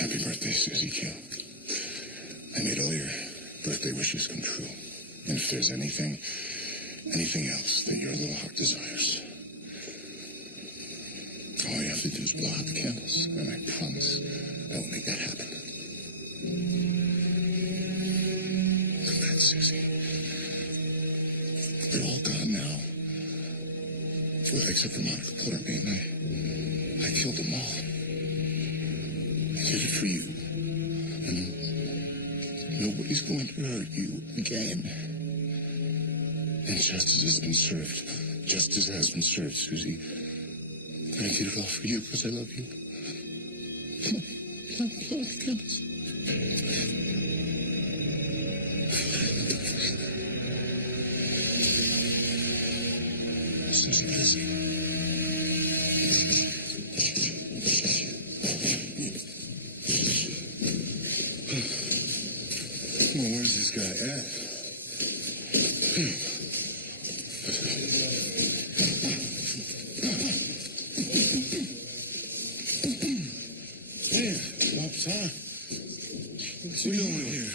Happy birthday, Susie Q. I made all your birthday wishes come true. And if there's anything else that your little heart desires, all you have to do is blow out the candles, and I promise I will make that happen. Come back, Susie. They're all gone now. Well, except for Monica Porter, and I killed them all. I did it for you. And nobody's going to hurt you again. And justice has been served. Justice has been served, Susie. And I did it all for you because I love you. Come on, blow out the candles. Susie, listen. Well, where's this guy at? Hey, about time. What's he doing here?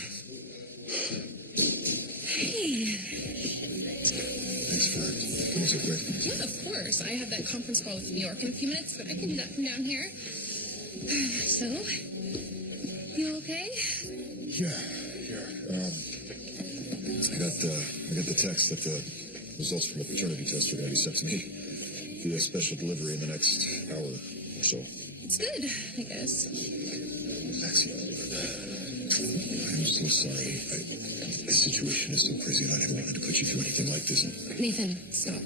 Hey. Thanks for coming so quick. Yeah, of course. I have that conference call with New York in a few minutes, but I can do that from down here. So, you okay? Yeah. I got the text that the results from the paternity test are going to be sent to me via special delivery in the next hour or so. It's good, I guess. Maxie, I'm so sorry. The situation is so crazy, and I never wanted to put you through anything like this. Nathan, stop.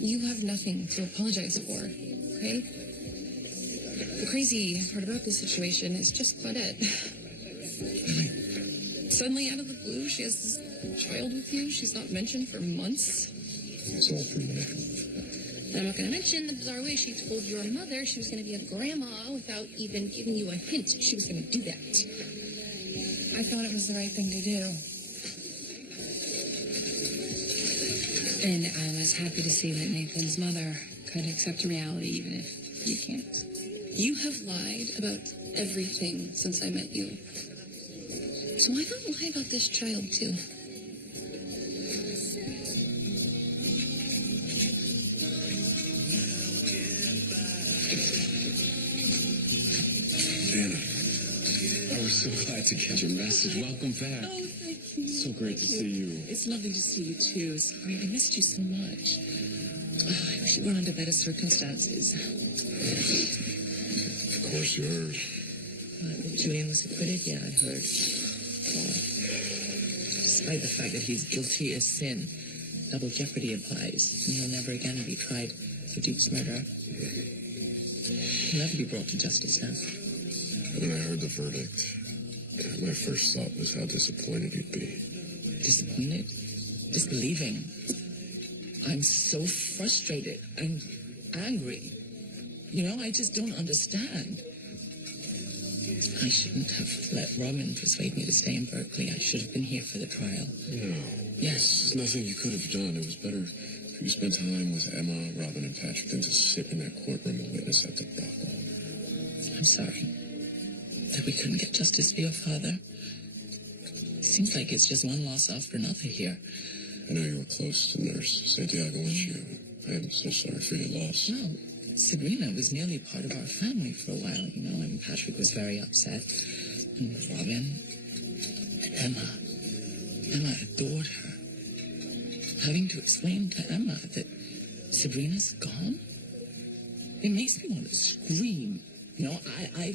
You have nothing to apologize for, okay? The crazy part about this situation is just Claudette. Suddenly, out of the blue, she has this child with you. She's not mentioned for months. It's all pretty manipulative. And I'm not going to mention the bizarre way she told your mother she was going to be a grandma without even giving you a hint she was going to do that. I thought it was the right thing to do. And I was happy to see that Nathan's mother could accept reality even if you can't. You have lied about everything since I met you. So why not lie about this child, too? Anna, I was so glad to get your message. Welcome back. Oh, thank you. So great to see you. It's lovely to see you, too. Sorry, I missed you so much. Oh, I wish it were under better circumstances. Of course you heard. That Julian was acquitted? Yeah, I heard. Despite the fact that he's guilty as sin, double jeopardy applies, and he'll never again be tried for Duke's murder. He'll never be brought to justice now. When I heard the verdict, my first thought was how disappointed you'd be. Disappointed? Disbelieving. I'm so frustrated. I'm angry. You know, I just don't understand. I shouldn't have let Robin persuade me to stay in Berkeley. I should have been here for the trial. No. Yes. There's nothing you could have done. It was better if you spent time with Emma, Robin, and Patrick than to sit in that courtroom and witness that debacle. I'm sorry that we couldn't get justice for your father. It seems like it's just one loss after another here. I know you were close to Nurse Santiago, weren't you? I am so sorry for your loss. Well, Sabrina was nearly part of our family for a while, you know, and Patrick was very upset. And Robin and Emma. Emma adored her. Having to explain to Emma that Sabrina's gone, it makes me want to scream. You know, I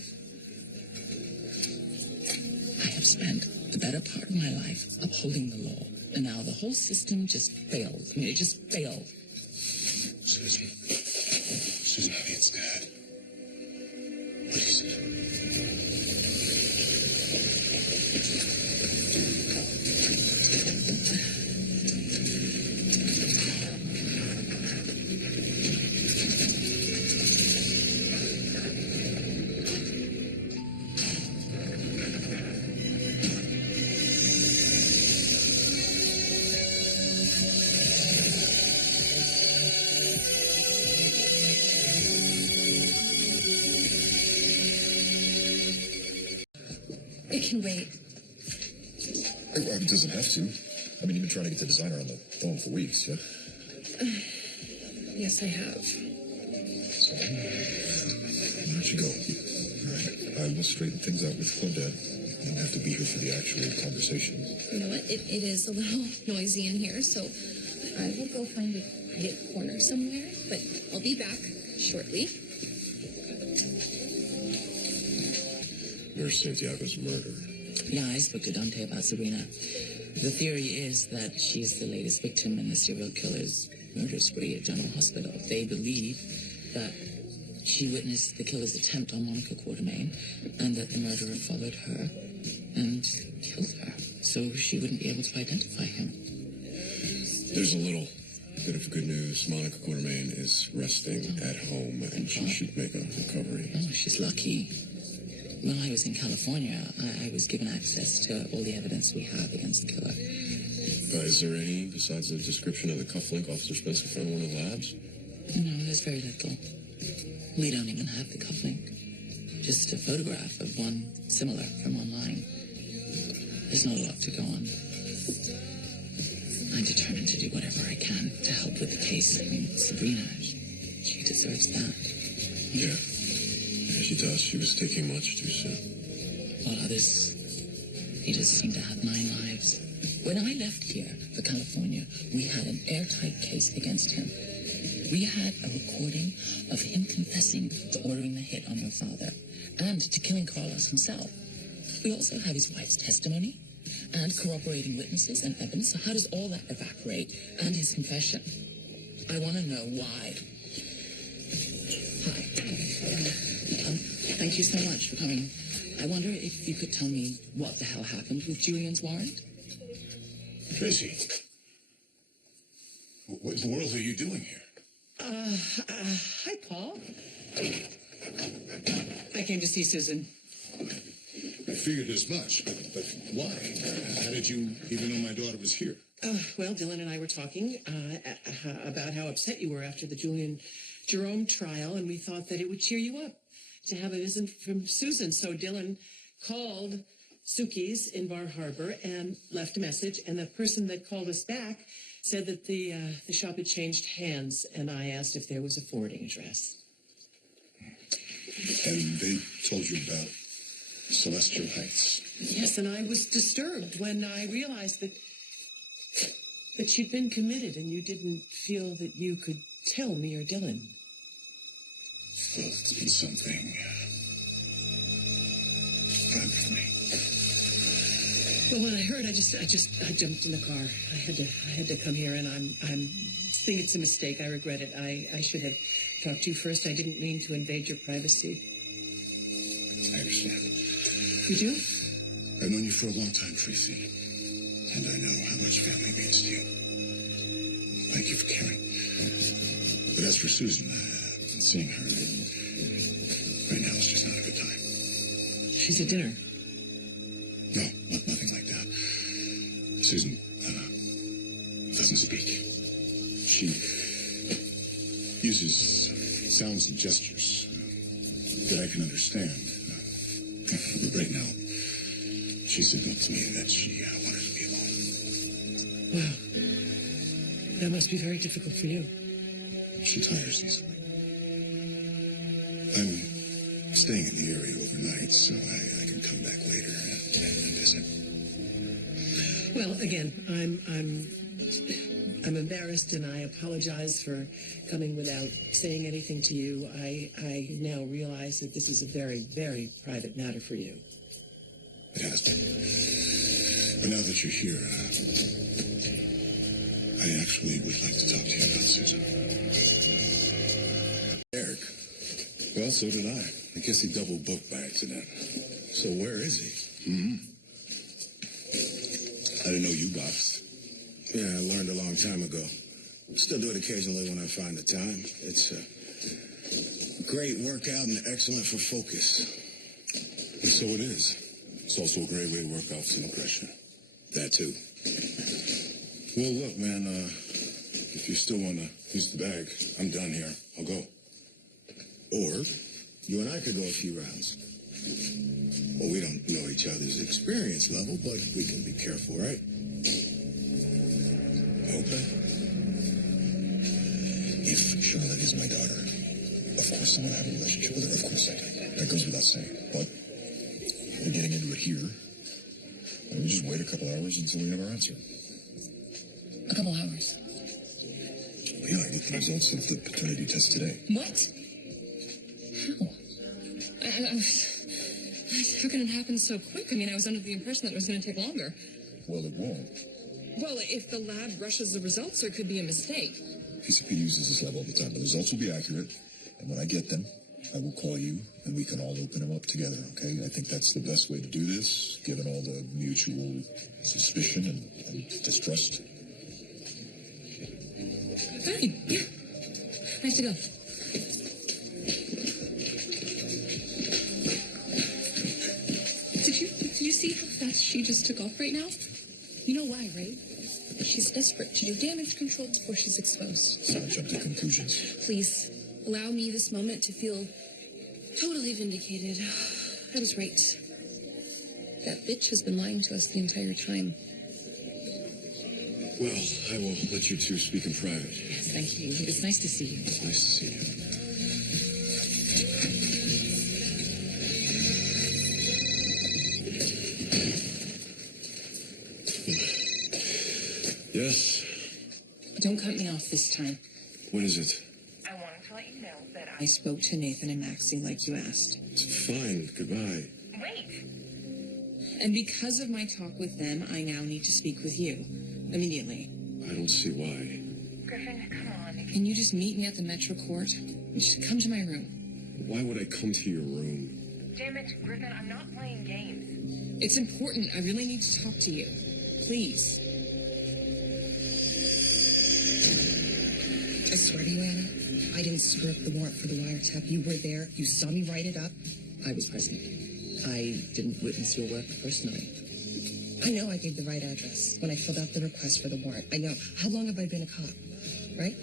have spent the better part of my life upholding the law, and now the whole system just failed. I mean, it just failed. Susan, honey, it's Dad. Please. It can wait. It doesn't have to. I mean, you've been trying to get the designer on the phone for weeks, yeah? Yes, I have. So, why don't you go? All right? I will straighten things out with Claudette. You don't have to be here for the actual conversation. You know what? It is a little noisy in here, so I will go find a quiet corner somewhere, but I'll be back shortly. Nurse Santiago's murder. Yeah, I spoke to Dante about Sabrina. The theory is that she's the latest victim in the serial killer's murder spree at General Hospital. They believe that she witnessed the killer's attempt on Monica Quartermain and that the murderer followed her and killed her so she wouldn't be able to identify him. There's a little bit of good news. Monica Quartermain is resting at home, and she should make a recovery. Oh, she's lucky. When I was in California, I was given access to all the evidence we have against the killer. Is there any, besides the description of the cufflink Officer Spencer found in one of the labs? No, there's very little. We don't even have the cufflink. Just a photograph of one similar from online. There's not a lot to go on. I'm determined to do whatever I can to help with the case. I mean, Sabrina, she deserves that. Yeah. Yeah, she does. She was taking much too soon. While others, they just seem to have 9 lives. When I left here for California, we had an airtight case against him. We had a recording of him confessing to ordering the hit on your father and to killing Carlos himself. We also have his wife's testimony and corroborating witnesses and evidence. So how does all that evaporate? And his confession. I want to know why. Hi. Thank you so much for coming. I wonder if you could tell me what the hell happened with Julian's warrant? Tracy, what in the world are you doing here? Hi, Paul. I came to see Susan. I figured as much, but why? How did you even know my daughter was here? Well, Dylan and I were talking about how upset you were after the Julian Jerome trial, and we thought that it would cheer you up to have a visit from Susan. So Dylan called Suki's in Bar Harbor and left a message, and the person that called us back said that the shop had changed hands, and I asked if there was a forwarding address. And they told you about Celestial Heights. Yes, and I was disturbed when I realized that she'd been committed, and you didn't feel that you could tell me or Dylan. Well, it's been something private for me. Well, when I heard, I jumped in the car. I had to come here, and I think it's a mistake. I regret it. I should have talked to you first. I didn't mean to invade your privacy. I understand. You do? I've known you for a long time, Tracy, and I know how much family means to you. Thank you for caring. But as for Susan, seeing her right now is just not a good time. She's at dinner. No, nothing like that. Susan doesn't speak. She uses sounds and gestures that I can understand. Right now, she signaled to me that she wanted to be alone. Wow. That must be very difficult for you. She tires easily. I'm staying in the area overnight, so I can come back later and visit. Well, again, I'm embarrassed, and I apologize for coming without saying anything to you. I now realize that this is a very, very private matter for you. It has been. But now that you're here, I actually would like to talk to you about Susan. Eric. Well, so did I. I guess he double booked by accident. So where is he? I didn't know you boxed. Yeah, I learned a long time ago. Still do it occasionally when I find the time. It's a great workout and excellent for focus. And so it is. It's also a great way to work off some aggression. That too. Well, look, man, if you still want to use the bag, I'm done here. I'll go. Or you and I could go a few rounds. Well, we don't know each other's experience level, but we can be careful, right? Okay. If Charlotte is my daughter, of course I want to have a relationship with her. Of course I do. That goes without saying. But we're getting into it here. Why don't we just wait a couple hours until we have our answer? A couple hours. Well, yeah, I get the results of the paternity test today. What? How? How can it happen so quick? I mean, I was under the impression that it was going to take longer. Well, it won't. Well, if the lab rushes the results, there could be a mistake. PCP uses this lab all the time. The results will be accurate, and when I get them, I will call you, and we can all open them up together, okay? I think that's the best way to do this, given all the mutual suspicion and distrust. Fine. Yeah. I have to go. Did you see how fast she just took off right now? You know why, right? She's desperate to do damage control before she's exposed. So I jump to conclusions. Please, allow me this moment to feel totally vindicated. I was right. That bitch has been lying to us the entire time. Well, I will let you two speak in private. Yes, thank you. It's nice to see you. It's nice to see you. Yes? Don't cut me off this time. What is it? I wanted to let you know that I spoke to Nathan and Maxie like you asked. It's fine. Goodbye. Wait! And because of my talk with them, I now need to speak with you. Immediately. I don't see why. Griffin, come on. Can you just meet me at the Metro Court? Just come to my room. Why would I come to your room? Damn it, Griffin, I'm not playing games. It's important. I really need to talk to you. Please. I swear to you, Anna, I didn't screw up the warrant for the wiretap. You were there. You saw me write it up. I was present. I didn't witness your work personally. I know I gave the right address when I filled out the request for the warrant. I know. How long have I been a cop? Right?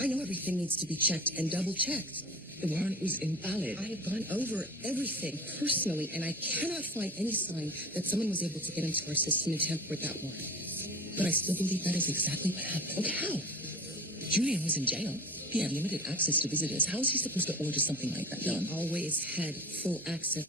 I know everything needs to be checked and double-checked. The warrant was invalid. I have gone over everything personally, and I cannot find any sign that someone was able to get into our system and tamper with that warrant. But I still believe that is exactly what happened. Okay, how? Julian was in jail. He had limited access to visitors. How is he supposed to order something like that done? He always had full access.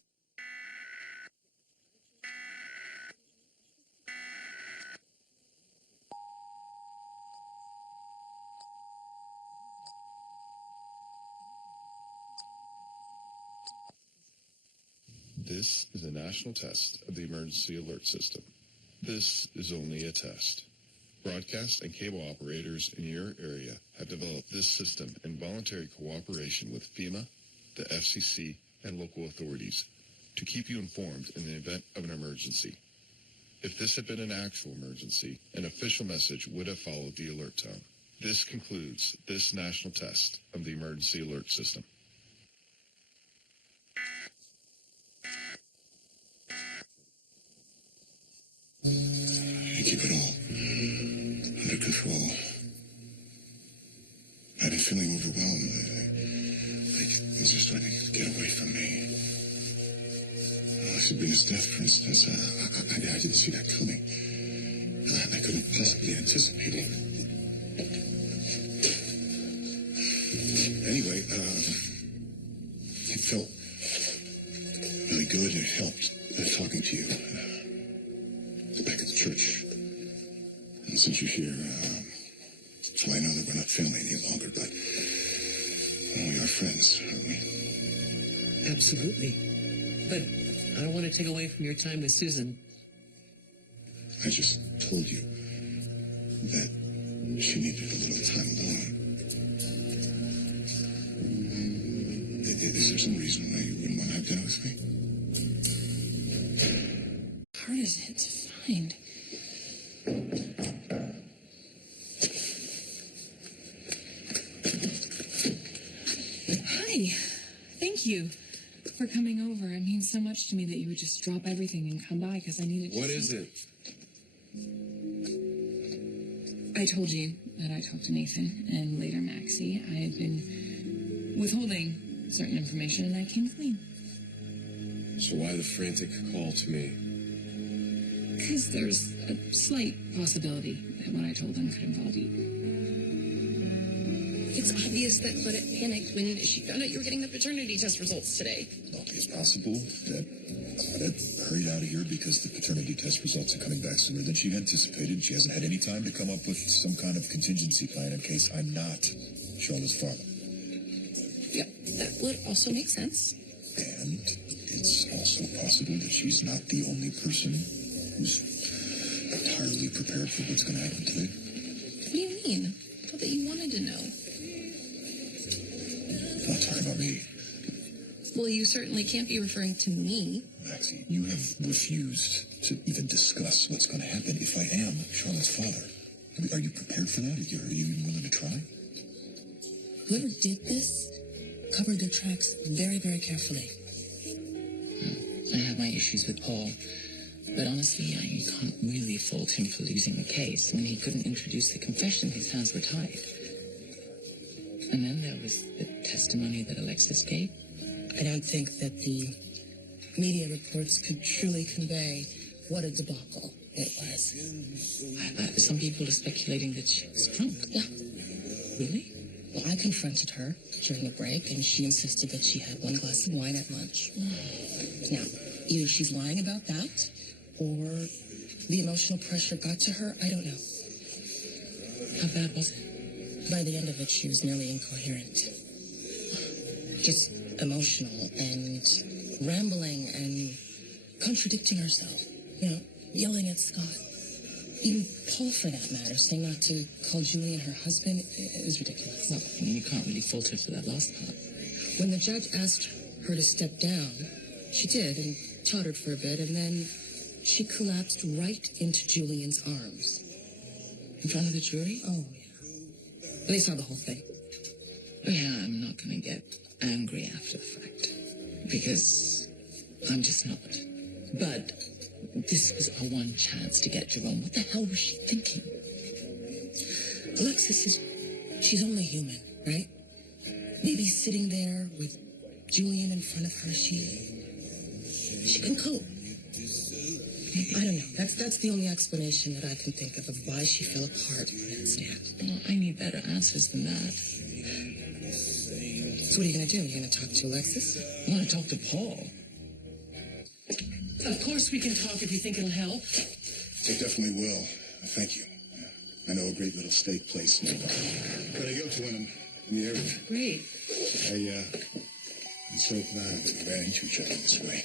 This is a national test of the emergency alert system. This is only a test. Broadcast and cable operators in your area have developed this system in voluntary cooperation with FEMA, the FCC, and local authorities to keep you informed in the event of an emergency. If this had been an actual emergency, an official message would have followed the alert tone. This concludes this national test of the emergency alert system. You keep it all under control. I've been feeling overwhelmed. Like things are starting to get away from me. Sabrina's death, for instance, I didn't see that coming. I couldn't possibly anticipate it. Anyway, it felt really good and it helped talking to you back at the church. And since you're here, well, I know that we're not family any longer, but we are friends, aren't we? Absolutely. But I don't want to take away from your time with Susan. I just told you that she needed a little time alone. Is there some reason why you wouldn't want to have dinner with me? How hard is it to find? Hi. Thank you for coming over. It means so much to me that you would just drop everything and come by because I needed to. What is it? I told you that I talked to Nathan and later Maxie. I had been withholding certain information and I came clean. So why the frantic call to me? Because there's a slight possibility that what I told them could involve you. It's obvious that Claudette panicked when she found out you were getting the paternity test results today. Well, it's possible that Claudette hurried out of here because the paternity test results are coming back sooner than she'd anticipated. She hasn't had any time to come up with some kind of contingency plan in case I'm not Charlotte's father. Yep, that would also make sense. And it's also possible that she's not the only person who's entirely prepared for what's going to happen today. What do you mean? I thought that you wanted to know. I'm not talking about me. Well, you certainly can't be referring to me. Maxie, you have refused to even discuss what's going to happen if I am Charlotte's father. I mean, are you prepared for that? Are you even willing to try? Whoever did this covered their tracks very, very carefully. I have my issues with Paul, but honestly, I can't really fault him for losing the case. When he couldn't introduce the confession, his hands were tied. And then there was the testimony that Alexis gave. I don't think that the media reports could truly convey what a debacle it was. Some people are speculating that she was drunk. Yeah. Really? Well, I confronted her during a break, and she insisted that she had one glass of wine at lunch. Now, either she's lying about that, or the emotional pressure got to her. I don't know. How bad was it? By the end of it, she was nearly incoherent. Just emotional and rambling and contradicting herself. You know, yelling at Scott. Even Paul, for that matter, saying not to call Julian her husband is ridiculous. Well, I mean, you can't really fault her for that last part. When the judge asked her to step down, she did and tottered for a bit, and then she collapsed right into Julian's arms. In front of the jury? Oh, yeah. They saw the whole thing. Yeah, I'm not going to get angry after the fact, because I'm just not. But this was our one chance to get Jerome. What the hell was she thinking? Alexis she's only human, right? Maybe sitting there with Julian in front of her, she can cope. I don't know. That's the only explanation that I can think of why she fell apart on that stand. Well, I need better answers than that. So what are you going to do? Are you going to talk to Alexis? I want to talk to Paul. Of course we can talk if you think it'll help. They definitely will. Thank you. I know a great little steak place nearby. But I go to one in the area. Great. I'm so glad that we ran into each other this way.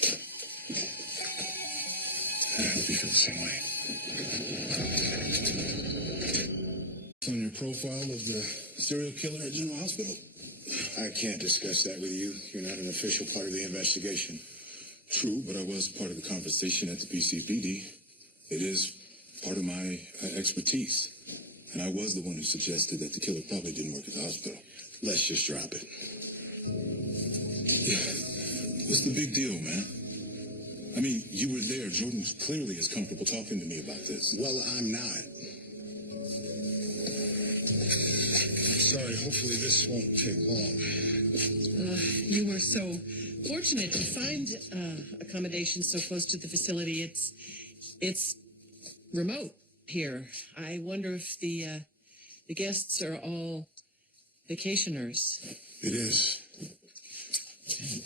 I hope you feel the same way. On your profile of the serial killer at General Hospital? I can't discuss that with you. You're not an official part of the investigation. True, but I was part of the conversation at the PCPD. It is part of my expertise. And I was the one who suggested that the killer probably didn't work at the hospital. Let's just drop it. Yeah. What's the big deal, man? I mean, you were there. Jordan's clearly as comfortable talking to me about this. Well, I'm not. Sorry, hopefully this won't take long. You were so fortunate to find accommodation so close to the facility. It's remote here. I wonder if the guests are all vacationers. It is.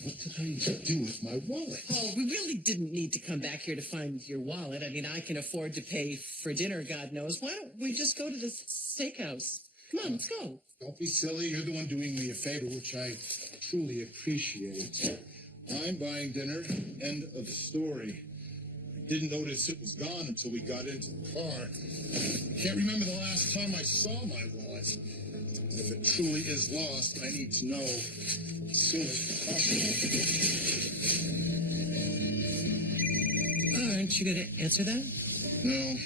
What did I do with my wallet? Oh, we really didn't need to come back here to find your wallet. I mean, I can afford to pay for dinner, God knows. Why don't we just go to the steakhouse? Come on, let's go. Don't be silly. You're the one doing me a favor, which I truly appreciate. I'm buying dinner. End of story. I didn't notice it was gone until we got into the car. Can't remember the last time I saw my wallet. If it truly is lost, I need to know as soon as possible. Aren't you going to answer that? No.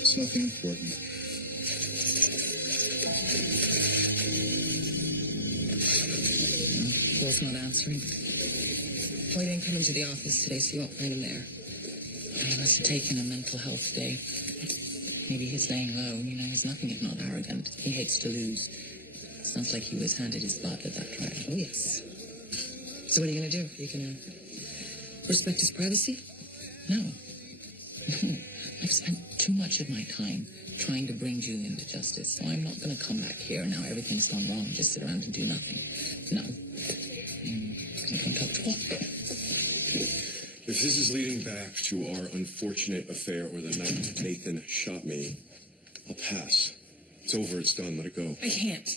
It's nothing important. Paul's not answering. Well, he didn't come into the office today, so you won't find him there. He must have taken a mental health day. Maybe he's laying low. You know, he's nothing if not arrogant. He hates to lose. Sounds like he was handed his blood at that trial. Oh, yes. So what are you going to do? Are you going to Respect his privacy? No. No. I've spent too much of my time trying to bring Julian to justice, so I'm not going to come back here now everything's gone wrong and just sit around and do nothing. No. I can't talk to her. If this is leading back to our unfortunate affair or the night Nathan shot me, I'll pass. It's over, it's done, let it go. I can't.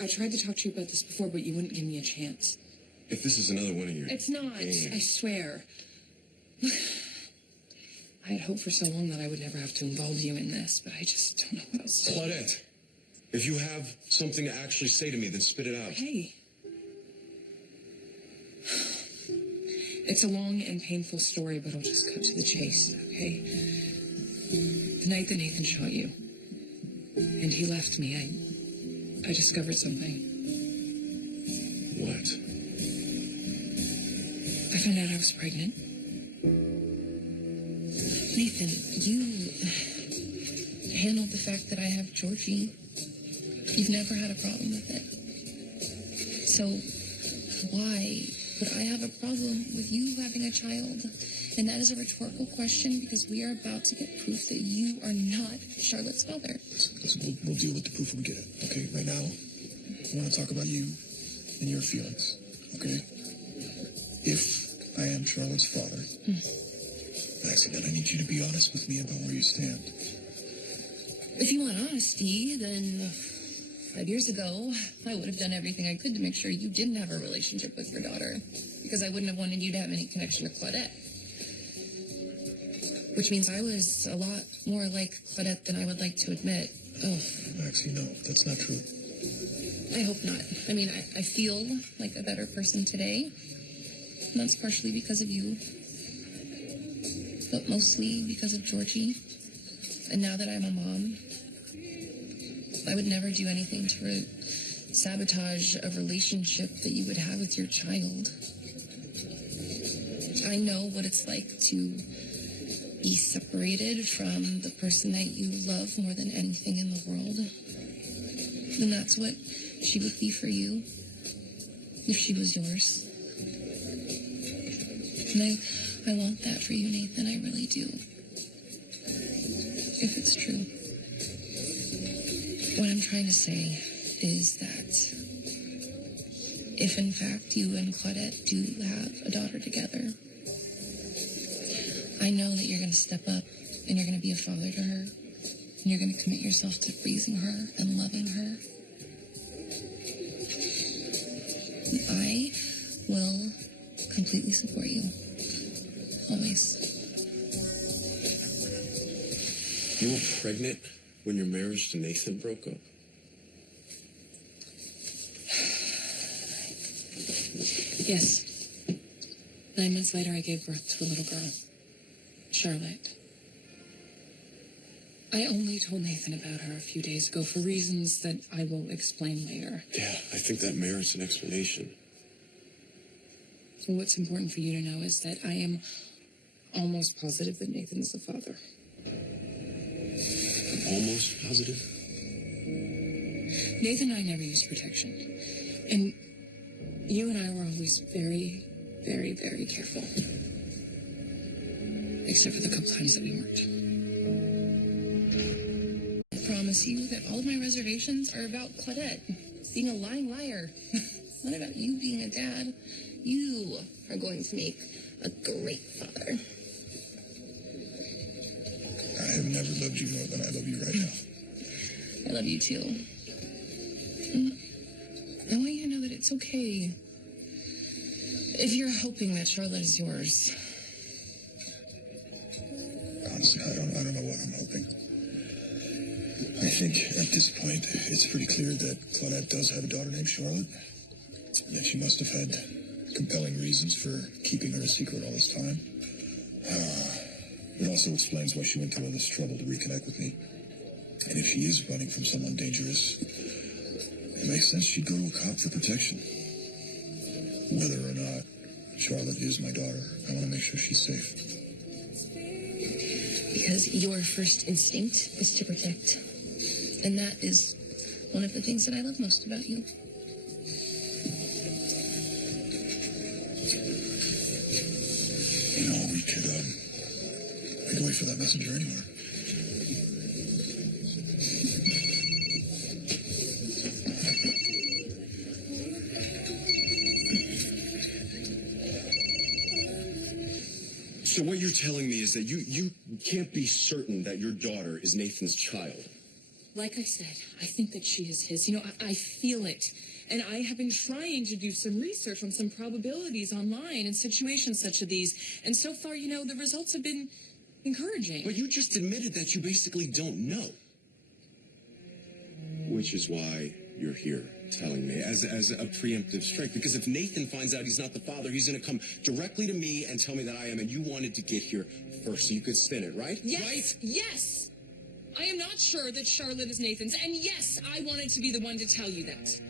I tried to talk to you about this before, but you wouldn't give me a chance. If this is another one of your It's not. games. I swear. I had hoped for so long that I would never have to involve you in this, but I just don't know what else to do. Claudette, if you have something to actually say to me, then spit it out. Hey. It's a long and painful story, but I'll just cut to the chase, okay? The night that Nathan shot you, and he left me, I discovered something. What? I found out I was pregnant. Nathan, you handled the fact that I have Georgie. You've never had a problem with it. So why would I have a problem with you having a child? And that is a rhetorical question because we are about to get proof that you are not Charlotte's father. Listen, we'll deal with the proof when we get it, okay? Right now, I want to talk about you and your feelings, okay? If I am Charlotte's father, Maxie, then I need you to be honest with me about where you stand. If you want honesty, then 5 years ago, I would have done everything I could to make sure you didn't have a relationship with your daughter, because I wouldn't have wanted you to have any connection to Claudette. Which means I was a lot more like Claudette than I would like to admit. Oh, Maxie, no, that's not true. I hope not. I mean, I feel like a better person today. And that's partially because of you. But mostly because of Georgie. And now that I'm a mom, I would never do anything to sabotage a relationship that you would have with your child. I know what it's like to be separated from the person that you love more than anything in the world. And that's what she would be for you if she was yours. And I want that for you, Nathan. I really do. If it's true. What I'm trying to say is that if in fact you and Claudette do have a daughter together, I know that you're going to step up and you're going to be a father to her. And you're going to commit yourself to raising her and loving her. I will completely support you. Always. You were pregnant when your marriage to Nathan broke up? Yes. 9 months later, I gave birth to a little girl, Charlotte. I only told Nathan about her a few days ago for reasons that I will explain later. Yeah, I think that merits an explanation. What's important for you to know is that I am almost positive that Nathan is the father. Almost positive? Nathan and I never used protection. And you and I were always very, very, very careful. Except for the couple times that we weren't. I promise you that all of my reservations are about Claudette being a lying liar. Not about you being a dad. You are going to make a great father. I have never loved you more than I love you right now. I love you too. And I want you to know that it's okay. If you're hoping that Charlotte is yours. Honestly, I don't know what I'm hoping. I think at this point, it's pretty clear that Claudette does have a daughter named Charlotte. And that she must have had compelling reasons for keeping her a secret all this time. It also explains why she went to all this trouble to reconnect with me. And if she is running from someone dangerous, it makes sense she'd go to a cop for protection. Whether or not Charlotte is my daughter, I want to make sure she's safe. Because your first instinct is to protect. And that is one of the things that I love most about you. for that messenger anywhere. So what you're telling me is that you can't be certain that your daughter is Nathan's child. Like I said, I think that she is his. You know, I feel it. And I have been trying to do some research on some probabilities online in situations such as these. And so far, you know, the results have been encouraging. But you just admitted that you basically don't know. Which is why you're here telling me as a preemptive strike. Because if Nathan finds out he's not the father, he's going to come directly to me and tell me that I am. And you wanted to get here first so you could spin it, right? Yes, Right? yes. I am not sure that Charlotte is Nathan's. And yes, I wanted to be the one to tell you that.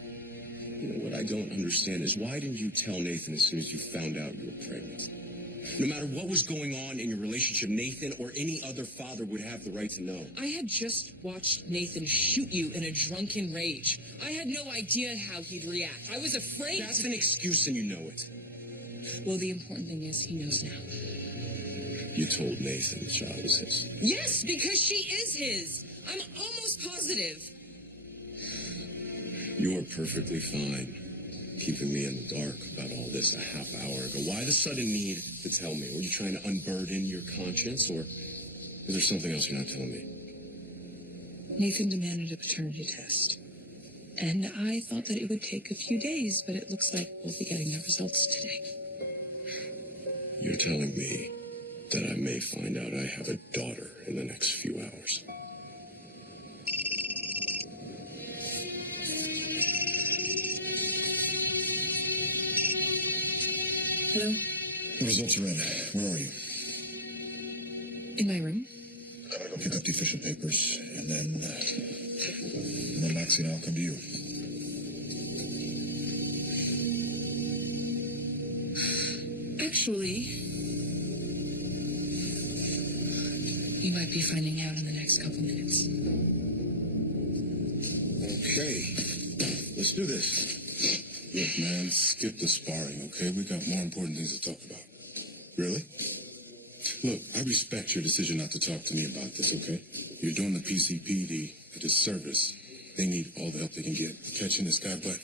You know, what I don't understand is why didn't you tell Nathan as soon as you found out you were pregnant? No matter what was going on in your relationship, Nathan or any other father would have the right to know. I had just watched Nathan shoot you in a drunken rage. I had no idea how he'd react. I was afraid. That's an excuse and you know it. Well, the important thing is he knows now. You told Nathan the child was his. Yes, because she is his. I'm almost positive. You're perfectly fine keeping me in the dark about all this a half hour ago. Why the sudden need to tell me? Were you trying to unburden your conscience, or is there something else you're not telling me? Nathan demanded a paternity test. And I thought that it would take a few days, but it looks like we'll be getting the results today. You're telling me that I may find out I have a daughter in the next few hours. Hello? The results are in. Where are you? In my room? I'm gonna go pick up the official papers, and then Maxie and I'll come to you. Actually, you might be finding out in the next couple minutes. Okay, let's do this. Look, man, skip the sparring, okay? We got more important things to talk about. Really? Look, I respect your decision not to talk to me about this, okay? You're doing the PCPD a disservice. They need all the help they can get catching this guy, but,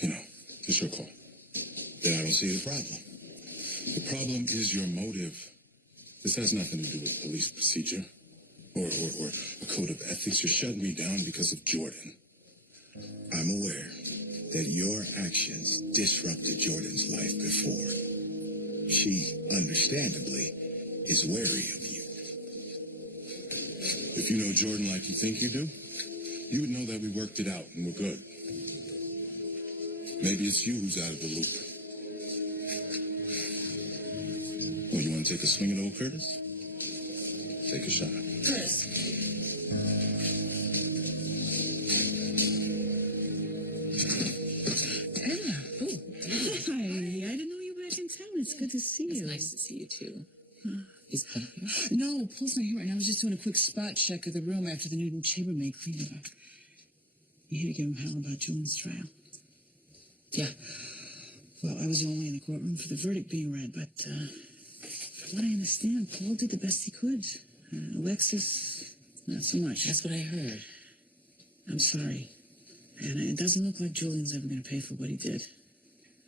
you know, it's your call. Then I don't see the problem. The problem is your motive. This has nothing to do with police procedure or a code of ethics. You're shutting me down because of Jordan. I'm aware that your actions disrupted Jordan's life before. She, understandably, is wary of you. If you know Jordan like you think you do, you would know that we worked it out and we're good. Maybe it's you who's out of the loop. Oh, you want to take a swing at old Curtis? Take a shot. Curtis. Emma. Oh, hi. I didn't know you were back in town. It's good to see It's you. nice to see you too. He's Paul here? No, Paul's not here right now. I was just doing a quick spot check of the room after the new chambermaid cleaned it up. You here to give him hell about Julian's trial? Yeah. Well, I was only in the courtroom for the verdict being read, but from what I understand, Paul did the best he could. Alexis, not so much. That's what I heard. I'm sorry. And it doesn't look like Julian's ever going to pay for what he did.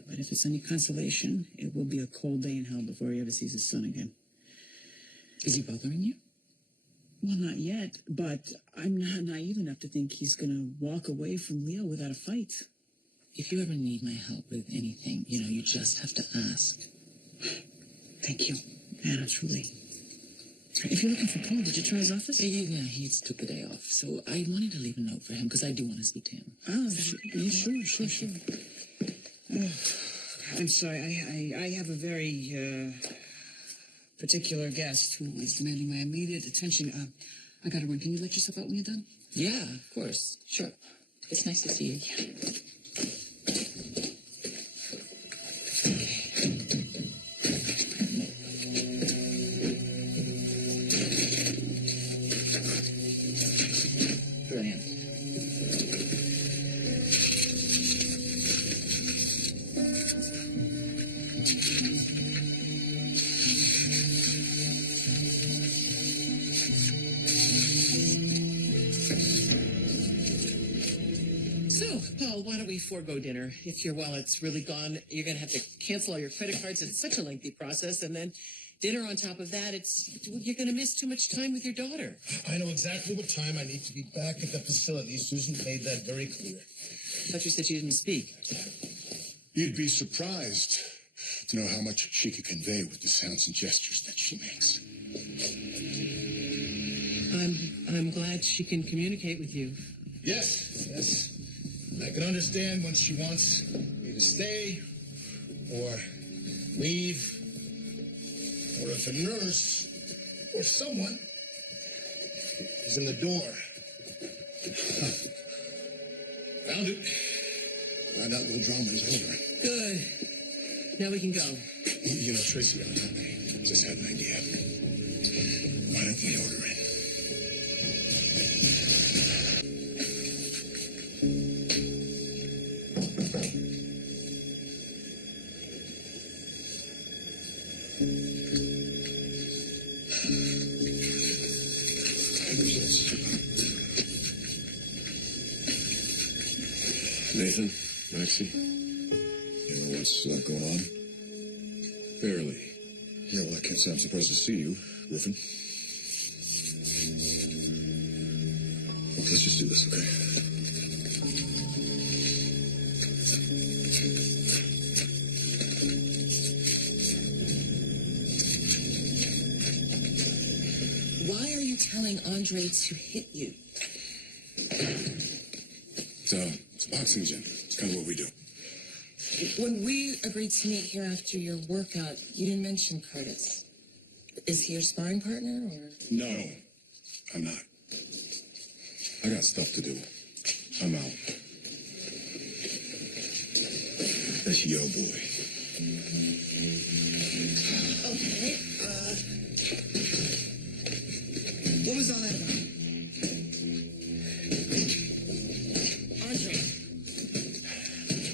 But if it's any consolation, it will be a cold day in hell before he ever sees his son again. Is he bothering you? Well, not yet, but I'm not naive enough to think he's going to walk away from Leo without a fight. If you ever need my help with anything, you know, you just have to ask. Thank you, Anna, truly. If you're looking for Paul, did you try his office? Yeah, he took the day off, so I wanted to leave a note for him because I do want to speak to him. Oh, sure. Oh, I'm sorry. I have a very particular guest who is demanding my immediate attention. I gotta run. Can you let yourself out when you're done? Yeah, of course. Sure. It's nice to see you. Brilliant. Well, why don't we forego dinner? If your wallet's really gone, you're going to have to cancel all your credit cards. It's such a lengthy process. And then dinner on top of that, you're going to miss too much time with your daughter. I know exactly what time I need to be back at the facility. Susan made that very clear. I thought you said you didn't speak. You'd be surprised to know how much she could convey with the sounds and gestures that she makes. I'm glad she can communicate with you. Yes, yes. I can understand when she wants me to stay or leave, or if a nurse or someone is in the door. Found it. Glad that little drama is over. Good. Now we can go. You know, Tracy, I just had an idea. Why don't we order it? Nathan, Maxie, You know what's going on? barely. Yeah, well, I can't say I'm surprised to see you, Griffin. Let's just do this, okay? Why are you telling Andre to hit you? So, it's a boxing gym. It's kind of what we do. When we agreed to meet here after your workout, you didn't mention Curtis. Is he your sparring partner, or? No, I'm not. I got stuff to do. I'm out. That's your boy. Okay, what was all that about? Andre,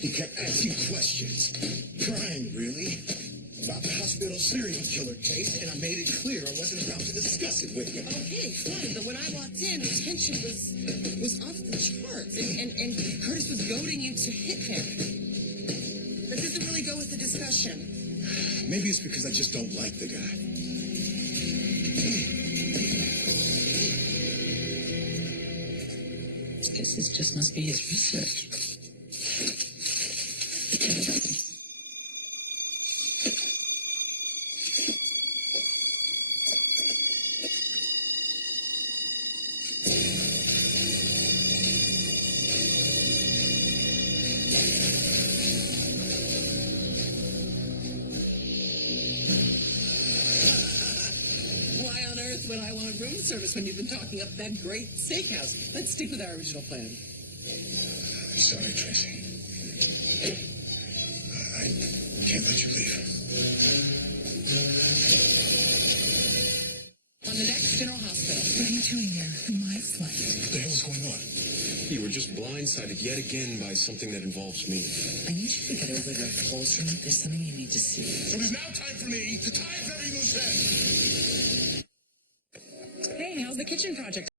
He kept asking questions. Crying, really? About the hospital serial killer case, and I made it clear I wasn't about to discuss it with you. okay, fine, but when I walked in, the tension was off the charts, and Curtis was goading you to hit him. That doesn't really go with the discussion. Maybe it's because I just don't like the guy. This just must be his research. Why on earth would I want room service when you've been talking up that great steakhouse? Let's stick with our original plan. I'm sorry, Tracy. I can't let you leave. On the next General Hospital. What are you doing there? My flight. What the hell is going on? You were just blindsided yet again by something that involves me. I need you to get over to Paul's room. There's something you need to see. So it is now time for me to tie up every loose end. Hey, how's the kitchen project?